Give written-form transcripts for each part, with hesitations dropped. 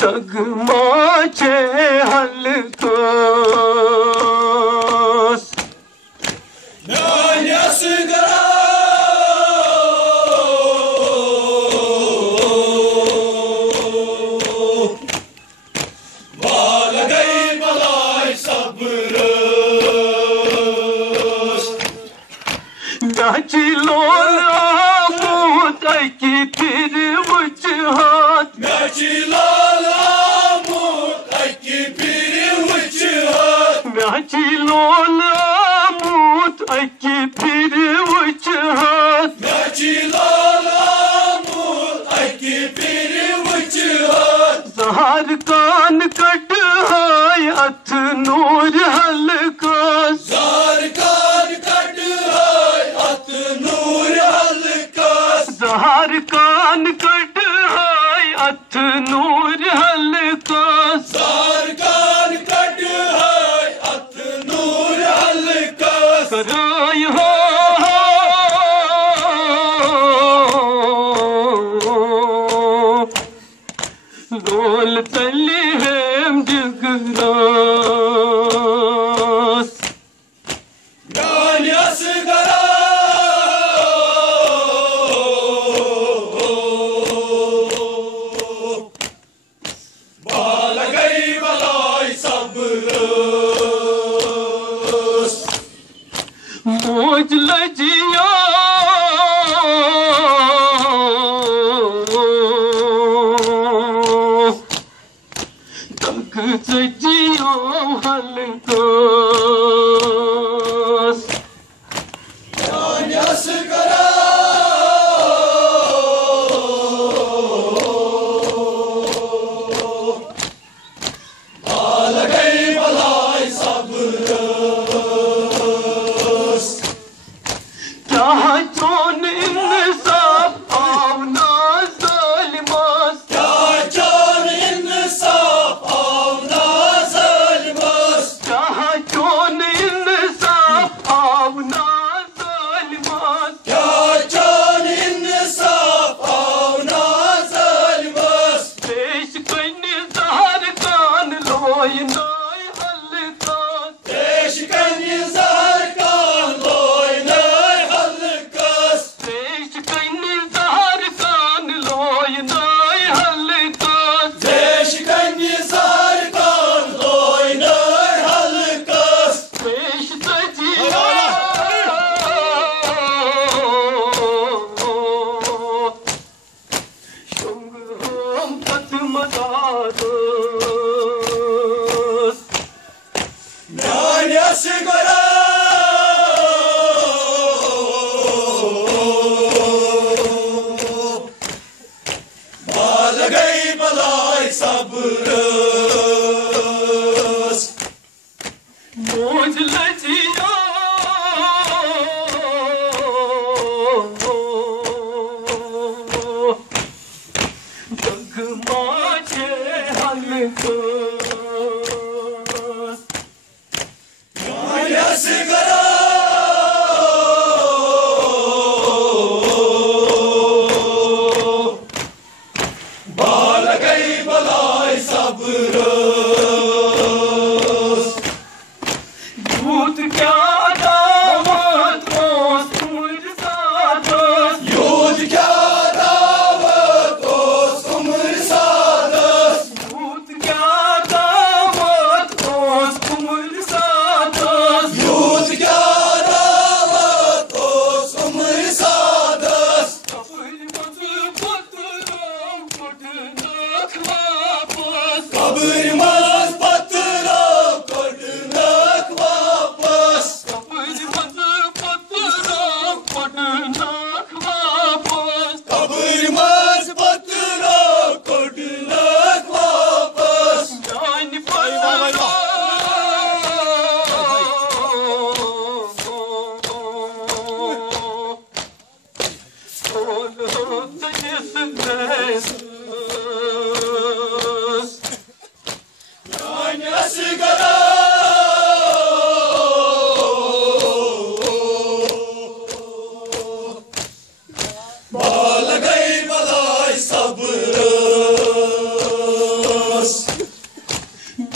दगमाचे हलकोस नाची लोला मोताई की फिर वजहात नाची नाची लोला मूत अकी फिर वजहात नाची लोला मूत अकी फिर वजहात ज़हर कान कट हाय अथ नूर हलकोस ज़हर कान कट हाय अथ नूर हलकोस ज़हर कान कट हाय अथ नूर हलकोस ज़हर कान कट हाय अथ नूर हलकोस कराय हो लोल तली हेम जगरास गान्यास गरा बाल गई बलाई सब रोस मौज लजिया तक सजियो हलकोस गान्यास गरा बाल गई बलाई सब रोस क्या चोन इंसाफ आवना ज़ालिमास क्या चोन इंसाफ आवना ज़ालिमास क्या चोन इंसाफ आवना ज़ालिमास क्या चोन इंसाफ आवना ज़ालिमास पेश कन्ने ज़हर कान लोय नाय हलकोस पेश कन्ने ज़हर कान लोय नाय हलकोस पेश कन्ने ज़हर कान लोय नाय हलकोस पेश कन्ने ज़हर कान लोय नाय हलकोस पेश सजिया शुंग हम पत मदारोस गान्यास गरा बाल गई बलाई सब रोस मौज लजिया दगमाचे हलकोस गान्यास गरा बाल गई बलाई सब रोस दूत क्या दावत ओस उम्र सादस दूत क्या दावत ओस उम्र सादस दूत क्या दावत ओस उम्र सादस दूत क्या दावत ओस उम्र सादस कबर मज पतराम कोडनाक वापस कबर मज पतराम कोडनाक वापस कबर मज पतराम कोडनाक वापस कबर मज पतराम कोडनाक वापस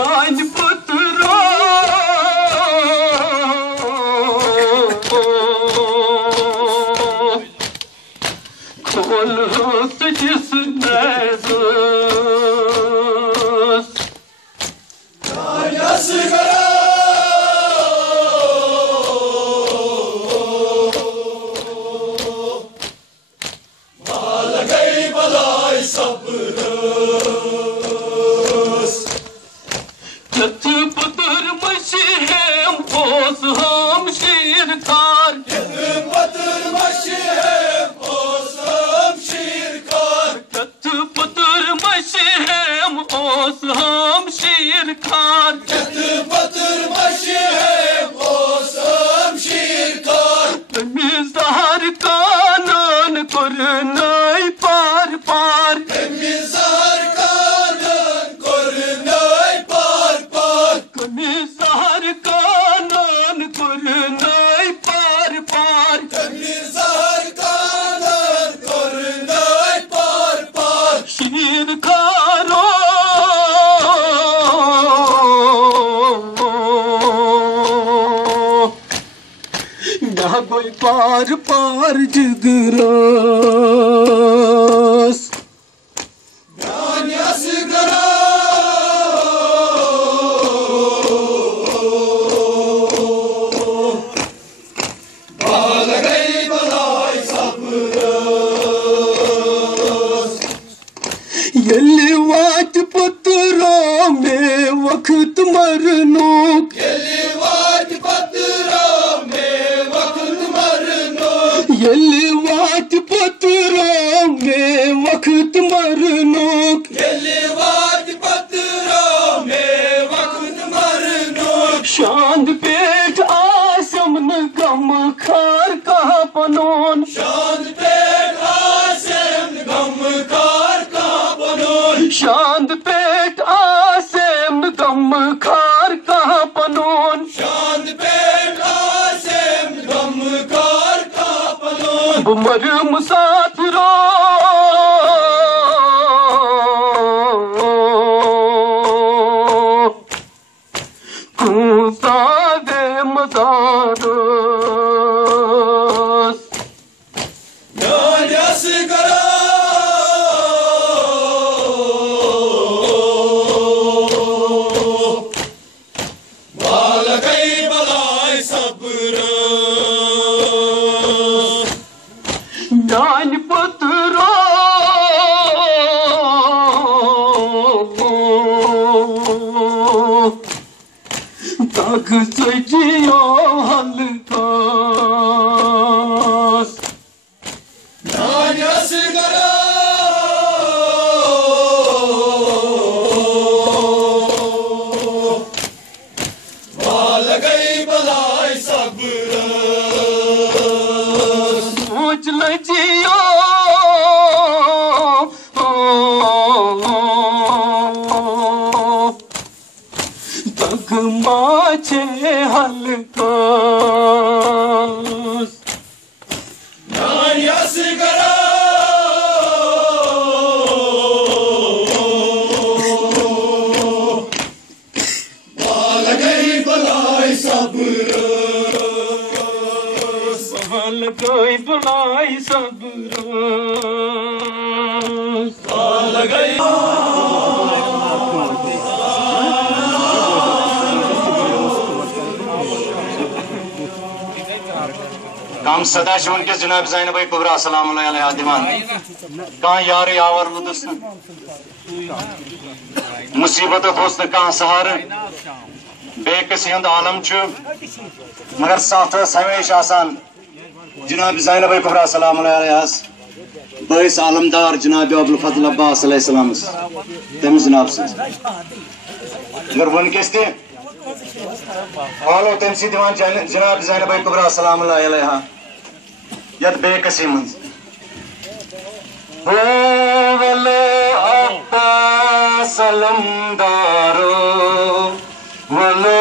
Nine putro Kol host jisnes Kanya sigara Malagai balai sabras Kat putur mashihem os ham shirkar Kat putur mashihem os ham shirkar Kat putur mashihem os ham shirkar Kat putur mashihem os ham shirkar Temizar kanan kornay par par Temizar kanan kornay par par Temizar kanan kornay par par Temizar kanan kornay par par Shirkaro Nagoy par par jigras Danya sigara Balagai balai sabras Yelli vaat putra mein waqt marnuk Yelli vaat putra mein waqt marnuk Yelli vaat putra mein waqt marnuk Yelli vaat putra mein waqt marnuk Shand pet asamn gam khar ka panon Shand pet asamn gam khar ka panon Shand pet asamn gam khar ka panon Shand pet asamn gam khar ka panon Bumar musafiro Kusade mazaros Danya sigara Balagai balai sabras Nine putro Tak sajiyo halkas Danya sigara Balagai balai sabras Soch lajiyo Tak mache halkas Danya sigara Balagai balai sabras Balagai balai sabras Balagai काम सदा शिवन के जनाब ज़ैनब कुबरा सलाम अलैहा दिवान कहाँ यार यावर लुदस मुसीबत होस न कहाँ सहार बेकसी हंद आलम छु मगर साथ हमेशा आसान जनाब ज़ैनब कुबरा सलाम अलैहा बइस आलमदार जनाब अब्दुल फजल अब्बास अलैहिस्सलाम तम जनाब से मगर वन केस्ते हालो तम सी दिवान जनाब ज़ैनब कुबरा सलाम अलैहा यद बेकसी मंज वले अब्बास अलमदारो वले